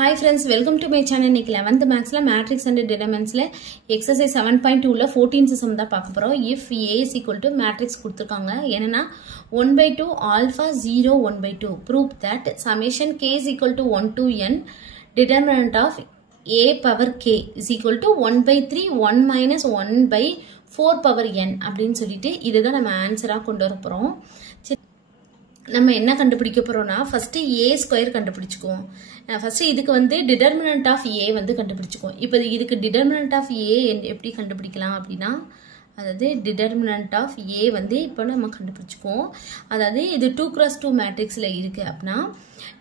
Hi friends, welcome to my channel. இன்னைக்கு 11th maths ல matrix and determinants ல exercise 7.2 ல 14th sum தான் பார்க்க போறோம். If A is equal to matrix கொடுத்திருக்காங்க. என்னன்னா 1/2 alpha 0 1/2 prove that summation k is equal to 1 to n determinant of a power k is equal to 1/3 1 minus 1/4 power n அப்படினு சொல்லிட்டு இதுதான் நம்ம ஆன்சரா கொண்டு வர போறோம். நம்ம என்ன கண்டுபிடிக்க போறோம்னா ஃபர்ஸ்ட் a ஸ்கொயர் கண்டுபிடிச்சுக்குவோம். ஃபர்ஸ்ட் இதுக்கு வந்து டிட்டர்மினன்ட் ஆஃப் a வந்து கண்டுபிடிச்சுக்குவோம். இப்போ இதுக்கு டிட்டர்மினன்ட் ஆஃப் a எப்படி கண்டுபிடிக்கலாம் அப்படினா அதாவது டிட்டர்மினன்ட் ஆஃப் a வந்து இப்போ நம்ம கண்டுபிடிச்சுக்குவோம். அதாவது இது 2x2 மேட்ரிக்ஸ்ல இருக்கு அப்படினா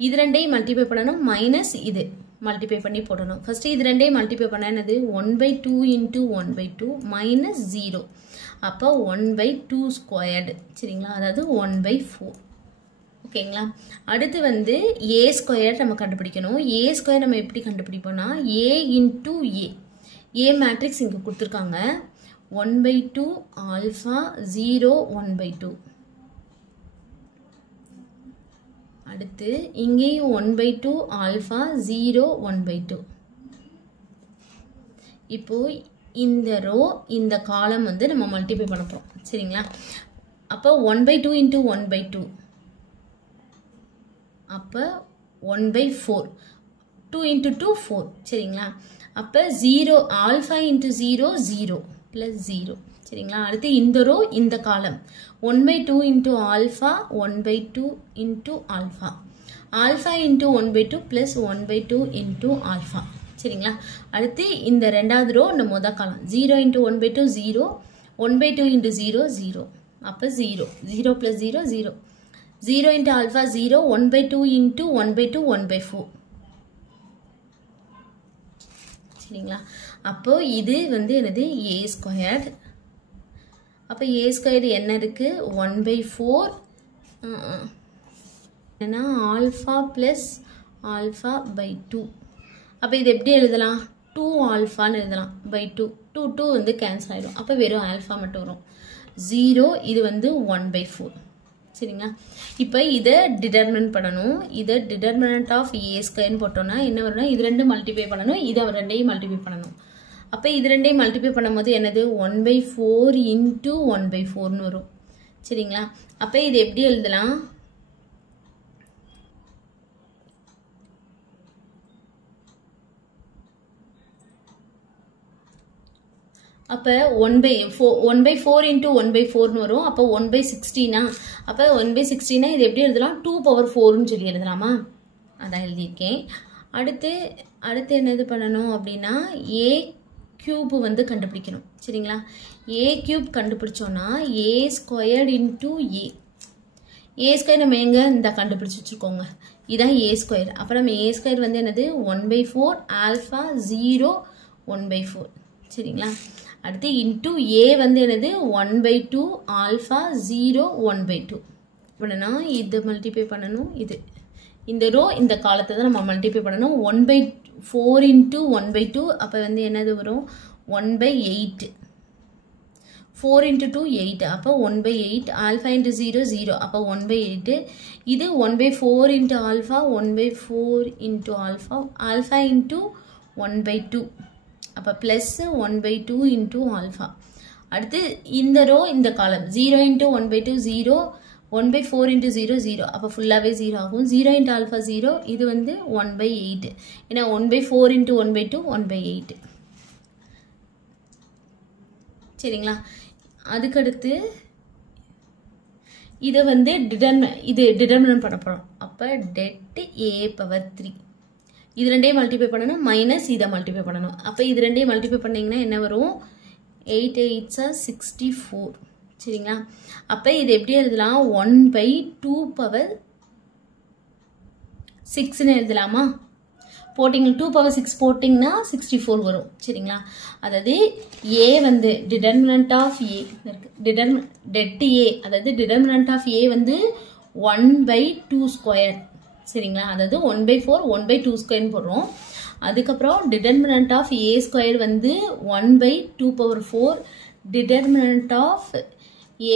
இது ரெண்டையும் மல்டிப்ளை பண்ணனும் மைனஸ் இது மல்டிப்ளை பண்ணி போடணும். ஃபர்ஸ்ட் இது ரெண்டையும் மல்டிப்ளை பண்ணா என்னது 1/2 into 1/2 minus 0 அப்போ 1/2 ஸ்கொயர்டு சரிங்களா அதாவது 1/4 ஓகேங்களா. அடுத்து வந்து a ஸ்கொயர் நம்ம கண்டுபிடிக்கணும். a ஸ்கொயர் நம்ம எப்படி கண்டுபிடிப்போம்னா a into a மேட்ரிக்ஸ் இங்க கொடுத்திருக்காங்க 1/2 ஆல்பா 0 1/2 அடுத்து இங்கேயும் 1/2 ஆல்பா 0 1/2 இப்போ இந்த ரோ இந்த காலம் வந்து நம்ம மல்டிப்ளை பண்ண போறோம் சரிங்களா. அப்போ 1/2 into 1/2 அப்போ 1/4 2 into 2 4 சரிங்களா. அப்போ 0 ஆல்ஃபா into 0 0 plus 0 சரிங்களா. அடுத்து இந்த ரோ இந்த காலம் 1/2 into alpha 1/2 into alpha alpha into 1/2 plus 1/2 into alpha சரிங்களா. அடுத்து இந்த ரெண்டாவது ரோ இந்த முத காலம் 0 into 1/2 0 1/2 into 0 0 அப்போ 0 0 plus 0 0 0 into alpha 0 1/2 into 1/2 1/4 சரிங்களா. அப்போ இது வந்து என்னது a ஸ்கொயர்ட். அப்போ a ஸ்கொயர்ட் என்ன இருக்கு 1/4 ஏன்னா ஆல்ஃபா பிளஸ் ஆல்ஃபா பை 2 அப்போ இது எப்படி எழுதலாம் 2 ஆல்ஃபான்னு எழுதலாம் பை 2 2 2 வந்து கேன்சல் ஆயிடும். அப்போ வெறும் ஆல்ஃபா மட்டும் வரும் 0 இது வந்து 1/4 சரிங்களா. இப்போ இதை டிட்டர்மினன்ட் பண்ணணும். இதை டிட்டர்மினன்ட் ஆஃப் a ஸ்கொயர்னு போட்டோம்னா என்ன வரும்னா இது ரெண்டும் மல்டிப்ளை பண்ணணும் இது ரெண்டையும் மல்டிப்ளை பண்ணணும். அப்போ இது ரெண்டையும் மல்டிப்ளை பண்ணும்போது என்னது 1/4 into 1/4ன்னு வரும் சரிங்களா. அப்போ இது எப்படி எழுதலாம் அப்போ 1/4 into 1/4ன்னு வரும். அப்போ 1/16 அப்போ 1/16 இது எப்படி எழுதலாம் 2/4ன்னு சொல்லி எழுதலாமா அதான் எழுதியிருக்கேன். அடுத்து என்னது பண்ணணும் அப்படின்னா a கியூப் வந்து கண்டுபிடிக்கணும் சரிங்களா. a கியூப் கண்டுபிடிச்சோன்னா a squared into a square நம்ம எங்க இந்த கண்டுபிடிச்சு வச்சுக்கோங்க இதான் a ஸ்கொயர். அப்போ நம்ம a ஸ்கொயர் வந்து என்னது 1/4 ஆல்ஃபா 0 1/4 சரிங்களா. அடுத்து இன்டூ a வந்து என்னது 1/2 ஆல்ஃபா 0 1/2 பண்ணனா இது மல்டிப்ளை பண்ணணும் இது இந்த ரோ இந்த காலத்தை தான் நம்ம மல்டிப்ளை பண்ணணும் 1/4 into 1/2 அப்போ வந்து என்னது வரும் 1/8 4 into 2 8 அப்போ 1/8 ஆல்ஃபா into 0 0 அப்போ 1/8 இது 1/4 into alpha 1/4 into alpha alpha into 1/2 அப்போ ப்ளஸ் 1/2 into ஆல்ஃபா. அடுத்து இந்த ரோ இந்த காலம் 0 into 1/2 0 1/4 into 0 0 அப்போ ஃபுல்லாகவே 0 ஆகும் 0 into ஆல்ஃபா 0 இது வந்து 1/8 ஏன்னா 1/4 into 1/2 1/8 சரிங்களா. அதுக்கடுத்து இதை வந்து டிட்டர்மினன்ட் பண்ண போகிறோம். அப்போ டெட் a பவர் 3 இது ரெண்டையும் மல்டிப்ளை பண்ணணும் மைனஸ் இதை மல்டிப்ளை பண்ணணும். அப்போ இது ரெண்டையும் மல்டிப்ளை பண்ணிங்கன்னா என்ன வரும் 8 8 64 சரிங்களா. அப்போ இது எப்படி எழுதலாம் 1/2 பவர் 6ன்னு எழுதலாமா போட்டிங்க 2 பவர் 6 போட்டிங்கன்னா 64 வரும் சரிங்களா. அதாவது a வந்து டிட்டர்மினன்ட் ஆஃப் a டெட் a அதாவது டிட்டர்மினன்ட் ஆஃப் a வந்து 1/2 ஸ்கொயர் சரிங்களா. அதாவது 1/4 1/2 ஸ்கொயர்னு போடுறோம். அதுக்கப்புறம் டிட்டர்மினன்ட் ஆஃப் a ஸ்கொயர் வந்து 1/2 டிட்டர்மினன்ட் ஆஃப்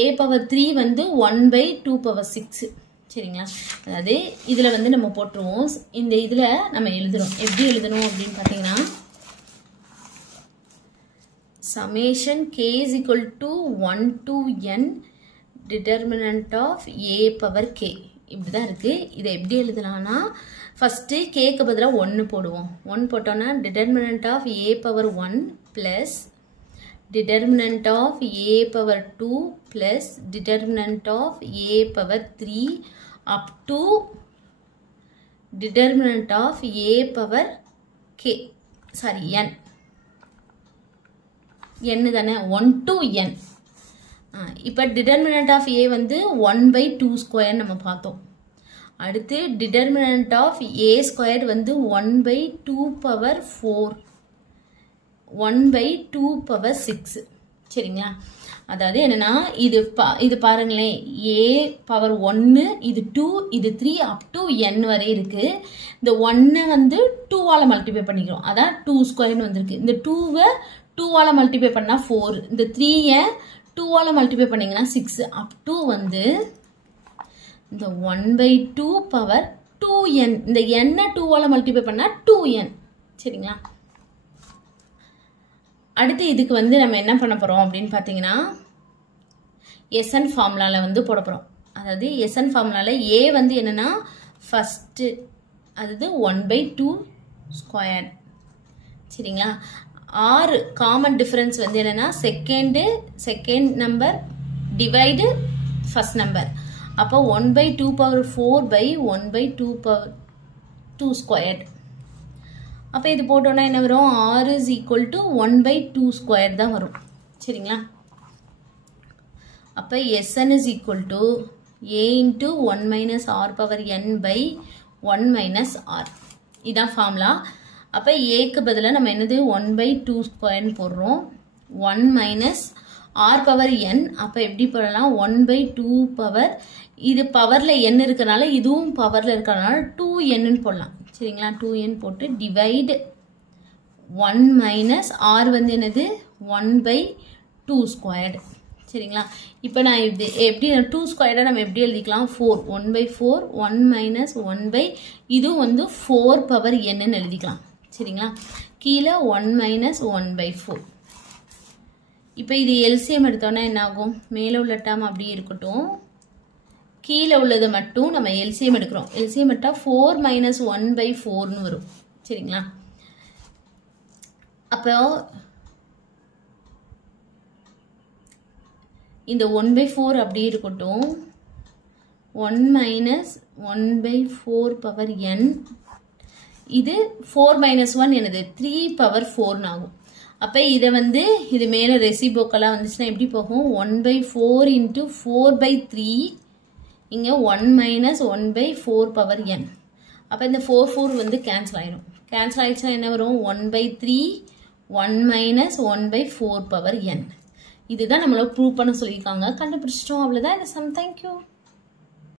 a பவர் 3 வந்து 1/2 6 சரிங்களா? அதாவது இதில் வந்து நம்ம போட்டுருவோம். இந்த இதில் நம்ம எழுதுறோம். எப்படி எழுதணும் அப்படின்னு பார்த்தீங்கன்னா summation k is equal to 1 to n determinant of a power k. இப்படி தான் இருக்குது. இதை எப்படி எழுதலாம்னா ஃபஸ்ட்டு கேக்கு பதிலாக 1 போடுவோம். 1 போட்டோன்னா determinant of a power 1 plus determinant of a power 2 plus determinant of a power 3 up to determinant of a power k. Sorry, n. n தானே 1 to n. இப்போ determinant of a வந்து 1/2 square நம்ம பார்த்தோம். அடுத்து determinant of a square வந்து 1/2 power 4. 1/2 power 6. சரிங்களா? அதாவது என்னன்னா இது பாருங்களேன், a power 1, இது 2, இது 3 up to n வரை இருக்கு. இந்த 1 வந்து 2 ஆல மல்டிப்ளை பண்ணிக்கிறோம். அதான் 2 ஸ்கொயர்னு வந்திருக்கு. இந்த 2வை 2 ஆல மல்டிப்ளை பண்ணா 4. இந்த 3யை 2 ஆல மல்டிப்ளை பண்ணீங்கன்னா 6. up to வந்து இந்த 1/2 power 2n. இந்த n 2 ஆல மல்டிப்ளை பண்ணா 2n. சரிங்களா? அடுத்து இதுக்கு வந்து நம்ம என்ன பண்ண போகிறோம் அப்படின்னு பார்த்தீங்கன்னா SN ஃபார்முலாவில் வந்து போட போகிறோம். அதாவது SN ஃபார்முலாவில் a வந்து என்னென்னா ஃபஸ்ட்டு அதாவது 1/2 ஸ்கொயர். சரிங்களா? ஆறு காமன் டிஃபரன்ஸ் வந்து என்னென்னா second number divide first number. அப்போ 1/2 power 4/1/2 power 2 ஸ்கொயர்டு. அப்போ இது போட்டோன்னா என்ன வரும்? r is equal to 1/2 square தான் வரும். சரிங்களா? அப்போ SN is equal to a into 1 minus r power n by 1 minus r. இதான் ஃபார்முலா. அப்போ ஏக்கு பதிலாக நம்ம என்னது 1/2 ஸ்கொயர்னு போடுறோம். 1 minus r power n. அப்போ எப்படி போடலாம்? 1/2 பவர், இது பவரில் n இருக்கிறனால இதுவும் பவரில் இருக்கிறனால 2n போடலாம். சரிங்களா? 2n போட்டு டிவைடு 1 மைனஸ் r வந்து என்னது 1/2 ஸ்கொயர்டு. சரிங்களா? இப்போ நான் இது எப்படி 2 ஸ்கொயர்டை நம்ம எப்படி எழுதிக்கலாம்? 4 1/4 1 மைனஸ் 1 இதுவும் வந்து 4 பவர் என்னன்னு எழுதிக்கலாம். சரிங்களா? கீழே 1 மைனஸ் 1/4. இப்போ இது எல்சிஎம் எடுத்தோன்னா என்ன ஆகும்? மேலே உள்ள டேர்ம் அப்படியே இருக்கட்டும். கீழே உள்ளதை மட்டும் நம்ம எல்சிஎம் எடுக்கிறோம். எல்சிஎம் எடுத்தால் 4 மைனஸ் 1/4ன்னு வரும். சரிங்களா? அப்போ இந்த 1/4 அப்படியே இருக்கட்டும். 1 மைனஸ் 1/4 பவர் n. இது 4 மைனஸ் 1 என்னது 3 பவர் 4 ஆகும். அப்போ இதை வந்து இது மேலே ரெசிபோக்கெல்லாம் வந்துச்சுன்னா எப்படி போகும்? 1/4 இன்ட்டு 4/3. இங்கே 1 மைனஸ் 1/4 பவர் n. அப்போ இந்த 4 வந்து கேன்சல் ஆயிடும். கேன்சல் ஆயிடுச்சுன்னா என்ன வரும்? 1/3 1 மைனஸ் 1/4 பவர் n. இதுதான் நம்மளை ப்ரூவ் பண்ண சொல்லியிருக்காங்க. கண்டுபிடிச்சிட்டோம். அவ்வளோதான் இந்த சம். தேங்க்யூ.